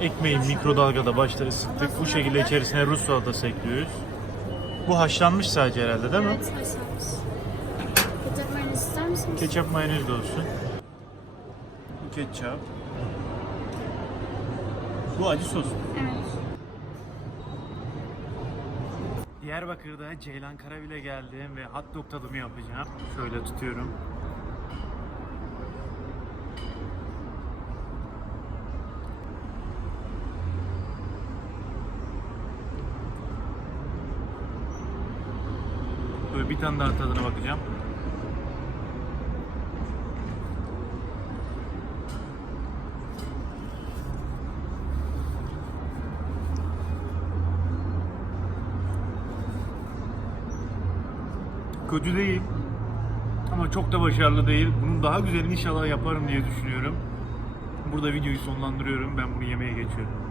Ekmeği mikrodalgada başta ısıttık. Bu şekilde içerisine Rus salatası ekliyoruz. Bu haşlanmış sadece herhalde değil mi? Evet, haşlanmış. Ketçap mayonez ister misiniz? Ketçap mayonez de olsun. Bu ketçap. Bu acı sos. Evet. Diyarbakır'da Ceylan Karabil'e geldim ve hot dog tadımı yapacağım. Şöyle tutuyorum. Böyle bir tane daha tadına bakacağım. Kötü değil. Ama çok da başarılı değil. Bunun daha güzelini inşallah yaparım diye düşünüyorum. Burada videoyu sonlandırıyorum. Ben bunu yemeye geçiyorum.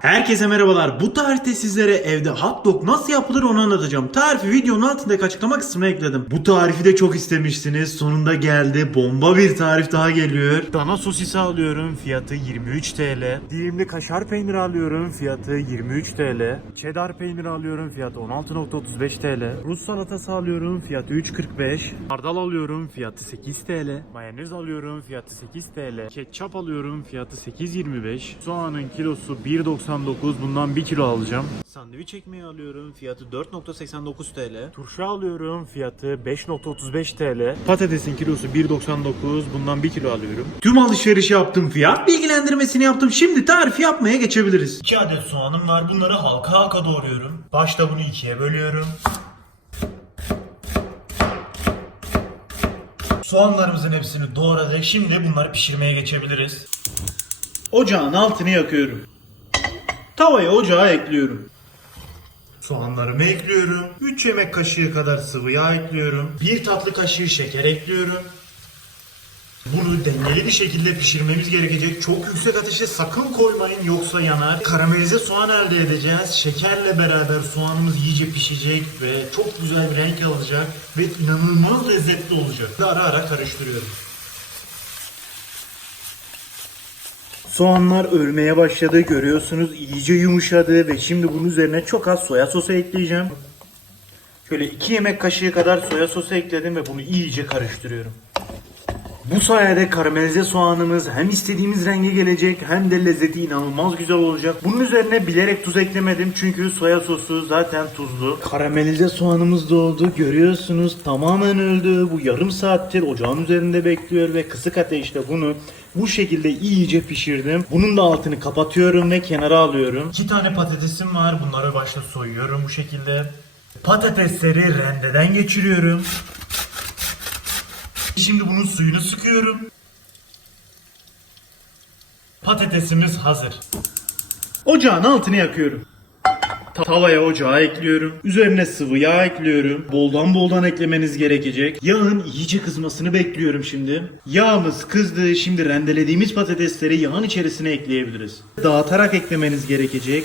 Herkese merhabalar. Bu tarihte sizlere evde hot dog nasıl yapılır onu anlatacağım. Tarifi videonun altındaki açıklama kısmına ekledim. Bu tarifi de çok istemiştiniz. Sonunda geldi. Bomba bir tarif daha geliyor. Dana sosisi alıyorum. Fiyatı 23 TL. Dilimli kaşar peyniri alıyorum. Fiyatı 23 TL. Cheddar peyniri alıyorum. Fiyatı 16.35 TL. Rus salatası alıyorum. Fiyatı 3.45. Hardal alıyorum. Fiyatı 8 TL. Mayonez alıyorum. Fiyatı 8 TL. Ketçap alıyorum. Fiyatı 8.25. Soğanın kilosu 1.99. Bundan 1 kilo alacağım. Sandviç ekmeği alıyorum. Fiyatı 4.89 TL. Turşu alıyorum. Fiyatı 5.35 TL. Patatesin kilosu 1.99. Bundan 1 kilo alıyorum. Tüm alışverişi yaptım. Fiyat bilgilendirmesini yaptım. Şimdi tarifi yapmaya geçebiliriz. 2 adet soğanım var. Bunları halka halka doğruyorum. Başta bunu ikiye bölüyorum. Soğanlarımızın hepsini doğradık. Şimdi bunları pişirmeye geçebiliriz. Ocağın altını yakıyorum. Tavayı ocağa ekliyorum. Soğanlarımı ekliyorum. 3 yemek kaşığı kadar sıvı yağ ekliyorum. 1 tatlı kaşığı şeker ekliyorum. Bunu dengeli bir şekilde pişirmemiz gerekecek. Çok yüksek ateşe sakın koymayın yoksa yanar. Karamelize soğan elde edeceğiz. Şekerle beraber soğanımız iyice pişecek ve çok güzel bir renk alacak ve inanılmaz lezzetli olacak. Ara ara karıştırıyorum. Soğanlar ölmeye başladı. Görüyorsunuz iyice yumuşadı ve şimdi bunun üzerine çok az soya sosu ekleyeceğim. Şöyle 2 yemek kaşığı kadar soya sosu ekledim ve bunu iyice karıştırıyorum. Bu sayede karamelize soğanımız hem istediğimiz renge gelecek hem de lezzeti inanılmaz güzel olacak. Bunun üzerine bilerek tuz eklemedim çünkü soya sosu zaten tuzlu. Karamelize soğanımız da oldu. Görüyorsunuz tamamen öldü. Bu yarım saattir ocağın üzerinde bekliyor ve kısık ateşte bunu bu şekilde iyice pişirdim. Bunun da altını kapatıyorum ve kenara alıyorum. 2 tane patatesim var. Bunları başta soyuyorum bu şekilde. Patatesleri rendeden geçiriyorum. Şimdi bunun suyunu sıkıyorum. Patatesimiz hazır. Ocağın altını yakıyorum. Tavaya ocağa ekliyorum. Üzerine sıvı yağ ekliyorum. Boldan boldan eklemeniz gerekecek. Yağın iyice kızmasını bekliyorum şimdi. Yağımız kızdı. Şimdi rendelediğimiz patatesleri yağın içerisine ekleyebiliriz. Dağıtarak eklemeniz gerekecek.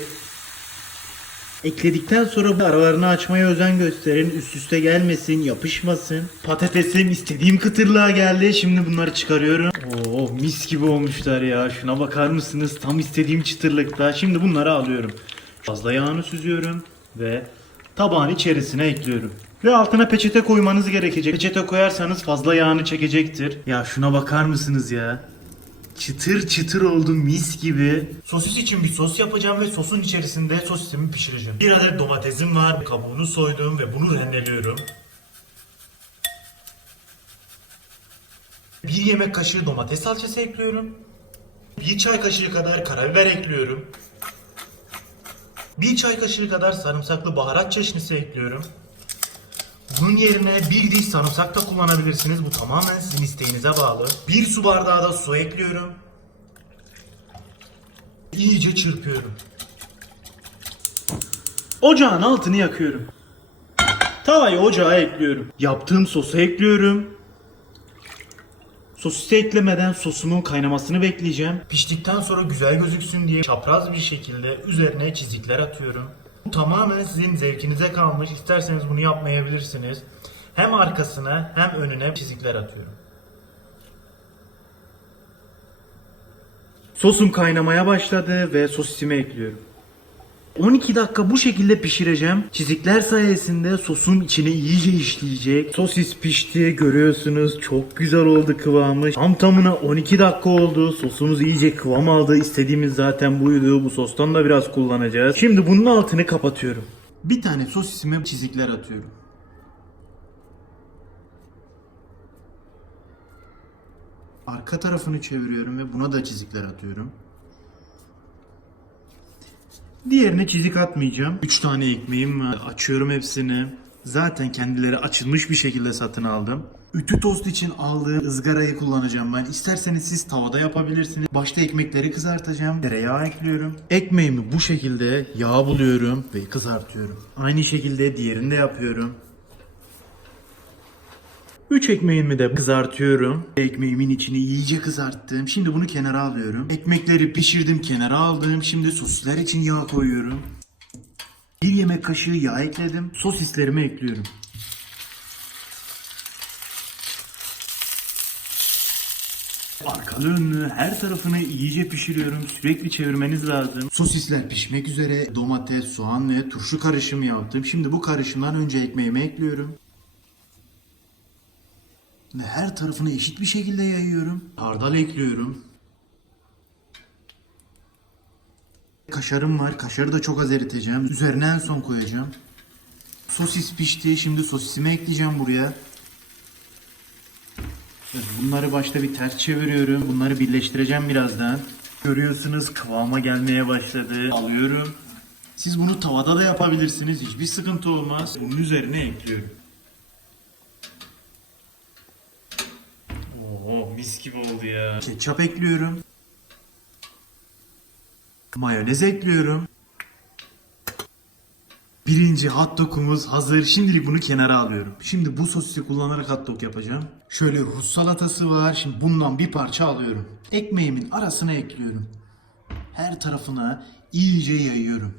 Ekledikten sonra aralarını açmaya özen gösterin. Üst üste gelmesin, yapışmasın. Patatesim istediğim kıtırlığa geldi. Şimdi bunları çıkarıyorum. Oo, mis gibi olmuşlar ya. Şuna bakar mısınız? Tam istediğim çıtırlıkta. Şimdi bunları alıyorum. Fazla yağını süzüyorum ve tabağın içerisine ekliyorum. Ve altına peçete koymanız gerekecek. Peçete koyarsanız fazla yağını çekecektir. Ya şuna bakar mısınız ya? Çıtır çıtır oldu mis gibi. Sosis için bir sos yapacağım ve sosun içerisinde sosisimi pişireceğim. 1 adet domatesim var. Kabuğunu soydum ve bunu rendeliyorum. 1 yemek kaşığı domates salçası ekliyorum. 1 çay kaşığı kadar karabiber ekliyorum. 1 çay kaşığı kadar sarımsaklı baharat çeşnisi ekliyorum. Bunun yerine 1 diş sarımsak da kullanabilirsiniz. Bu tamamen sizin isteğinize bağlı. 1 su bardağı da su ekliyorum. İyice çırpıyorum. Ocağın altını yakıyorum. Tavayı ocağa ekliyorum. Yaptığım sosu ekliyorum. Sosu eklemeden sosumun kaynamasını bekleyeceğim. Piştikten sonra güzel gözüksün diye çapraz bir şekilde üzerine çizikler atıyorum. Bu tamamen sizin zevkinize kalmış. İsterseniz bunu yapmayabilirsiniz. Hem arkasına hem önüne çizikler atıyorum. Sosum kaynamaya başladı ve sosisimi ekliyorum. 12 dakika bu şekilde pişireceğim. Çizikler sayesinde sosum içine iyice işleyecek. Sosis pişti, görüyorsunuz. Çok güzel oldu kıvamı. Tam tamına 12 dakika oldu. Sosumuz iyice kıvam aldı. İstediğimiz zaten buydu. Bu sostan da biraz kullanacağız. Şimdi bunun altını kapatıyorum. Bir tane sosisime çizikler atıyorum. Arka tarafını çeviriyorum ve buna da çizikler atıyorum. Diğerine çizik atmayacağım. 3 tane ekmeğim var. Açıyorum hepsini. Zaten kendileri açılmış bir şekilde satın aldım. Ütü tost için aldığım ızgarayı kullanacağım ben. İsterseniz siz tavada yapabilirsiniz. Başta ekmekleri kızartacağım. Tereyağı ekliyorum. Ekmeğimi bu şekilde yağ buluyorum ve kızartıyorum. Aynı şekilde diğerini de yapıyorum. 3 ekmeğimi de kızartıyorum. Ekmeğimin içini iyice kızarttım. Şimdi bunu kenara alıyorum. Ekmekleri pişirdim, kenara aldım. Şimdi sosisler için yağ koyuyorum. 1 yemek kaşığı yağ ekledim. Sosislerimi ekliyorum. Arkalı önlü her tarafını iyice pişiriyorum. Sürekli çevirmeniz lazım. Sosisler pişmek üzere. Domates, soğan ve turşu karışımı yaptım. Şimdi bu karışımdan önce ekmeğimi ekliyorum. Ve her tarafını eşit bir şekilde yayıyorum. Hardal ekliyorum. Kaşarım var. Kaşarı da çok az eriteceğim. Üzerine en son koyacağım. Sosis pişti. Şimdi sosisimi ekleyeceğim buraya. Evet, bunları başta bir ters çeviriyorum. Bunları birleştireceğim birazdan. Görüyorsunuz kıvama gelmeye başladı. Alıyorum. Siz bunu tavada da yapabilirsiniz. Hiçbir sıkıntı olmaz. Bunun üzerine ekliyorum. Oo, mis gibi oldu ya. Ketçap ekliyorum. Mayonez ekliyorum. Birinci hot dogumuz hazır. Şimdilik bunu kenara alıyorum. Şimdi bu sosisi kullanarak hot dog yapacağım. Şöyle Rus salatası var. Şimdi bundan bir parça alıyorum. Ekmeğimin arasına ekliyorum. Her tarafına iyice yayıyorum.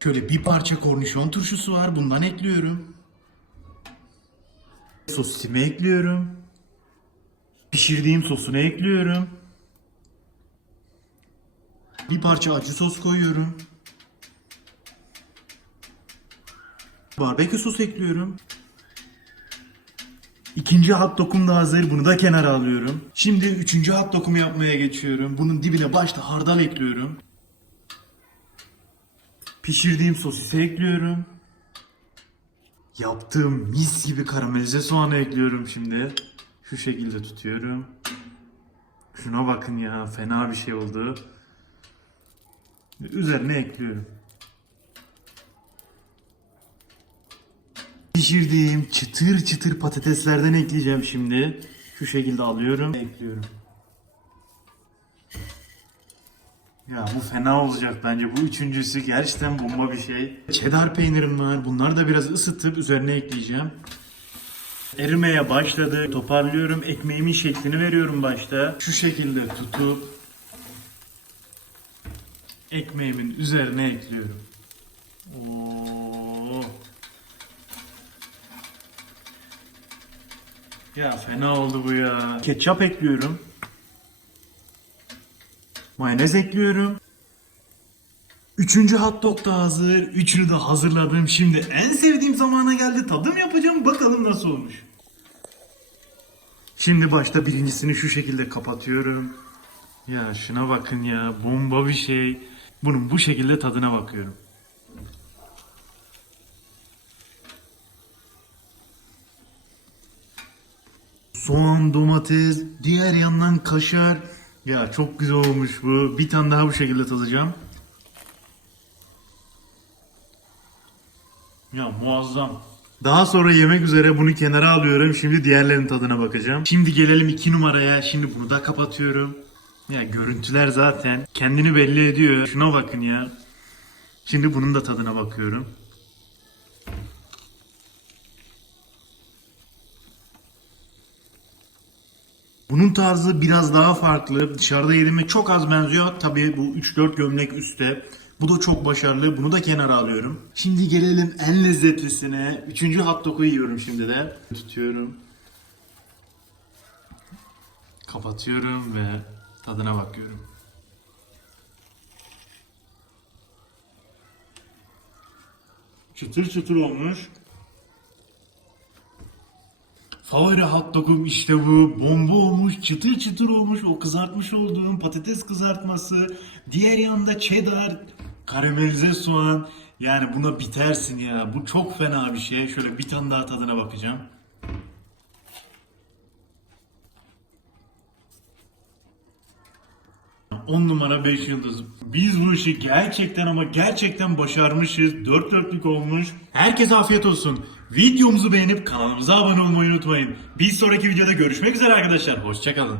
Şöyle bir parça kornişon turşusu var. Bundan ekliyorum. Sosisimi ekliyorum. Pişirdiğim sosunu ekliyorum. Bir parça acı sos koyuyorum. Barbekü sos ekliyorum. İkinci hot dogum da hazır. Bunu da kenara alıyorum. Şimdi üçüncü hot dogumu yapmaya geçiyorum. Bunun dibine başta hardal ekliyorum. Pişirdiğim sosisi ekliyorum. Yaptığım mis gibi karamelize soğanı ekliyorum şimdi. Şu şekilde tutuyorum. Şuna bakın ya, fena bir şey oldu. Üzerine ekliyorum. Pişirdiğim çıtır çıtır patateslerden ekleyeceğim şimdi. Şu şekilde alıyorum, ekliyorum. Ya bu fena olacak bence. Bu üçüncüsü gerçekten bomba bir şey. Cheddar peynirim var. Bunları da biraz ısıtıp üzerine ekleyeceğim. Erimeye başladı. Toparlıyorum. Ekmeğimin şeklini veriyorum başta. Şu şekilde tutup ekmeğimin üzerine ekliyorum. Oo. Ya fena oldu bu ya. Ketçap ekliyorum. Mayonez ekliyorum. Üçüncü hot dog da hazır. Üçünü de hazırladım. Şimdi en sevdiğim zamana geldi. Tadım yapacağım. Bakalım nasıl olmuş. Şimdi başta birincisini şu şekilde kapatıyorum. Ya şuna bakın ya. Bomba bir şey. Bunun bu şekilde tadına bakıyorum. Soğan, domates, diğer yandan kaşar. Ya çok güzel olmuş bu. Bir tane daha bu şekilde tadacağım. Ya muazzam. Daha sonra yemek üzere bunu kenara alıyorum. Şimdi diğerlerinin tadına bakacağım. Şimdi gelelim 2 numaraya. Şimdi bunu da kapatıyorum. Ya görüntüler zaten kendini belli ediyor. Şuna bakın ya. Şimdi bunun da tadına bakıyorum. Bunun tarzı biraz daha farklı. Dışarıda yediğime çok az benziyor. Tabii bu 3-4 gömlek üstte. Bu da çok başarılı. Bunu da kenara alıyorum. Şimdi gelelim en lezzetlisine. Üçüncü hot dog'u yiyorum şimdi de. Tutuyorum. Kapatıyorum ve tadına bakıyorum. Çıtır çıtır olmuş. Favori hot dog'um işte bu. Bomba olmuş, çıtır çıtır olmuş. O kızartmış olduğum patates kızartması. Diğer yanında cheddar, karamelize soğan. Yani buna bitersin ya. Bu çok fena bir şey. Şöyle bir tane daha tadına bakacağım. 10 numara 5 yıldız. Biz bu işi gerçekten ama gerçekten başarmışız. Dört dörtlük olmuş. Herkese afiyet olsun. Videomuzu beğenip kanalımıza abone olmayı unutmayın. Bir sonraki videoda görüşmek üzere arkadaşlar. Hoşçakalın.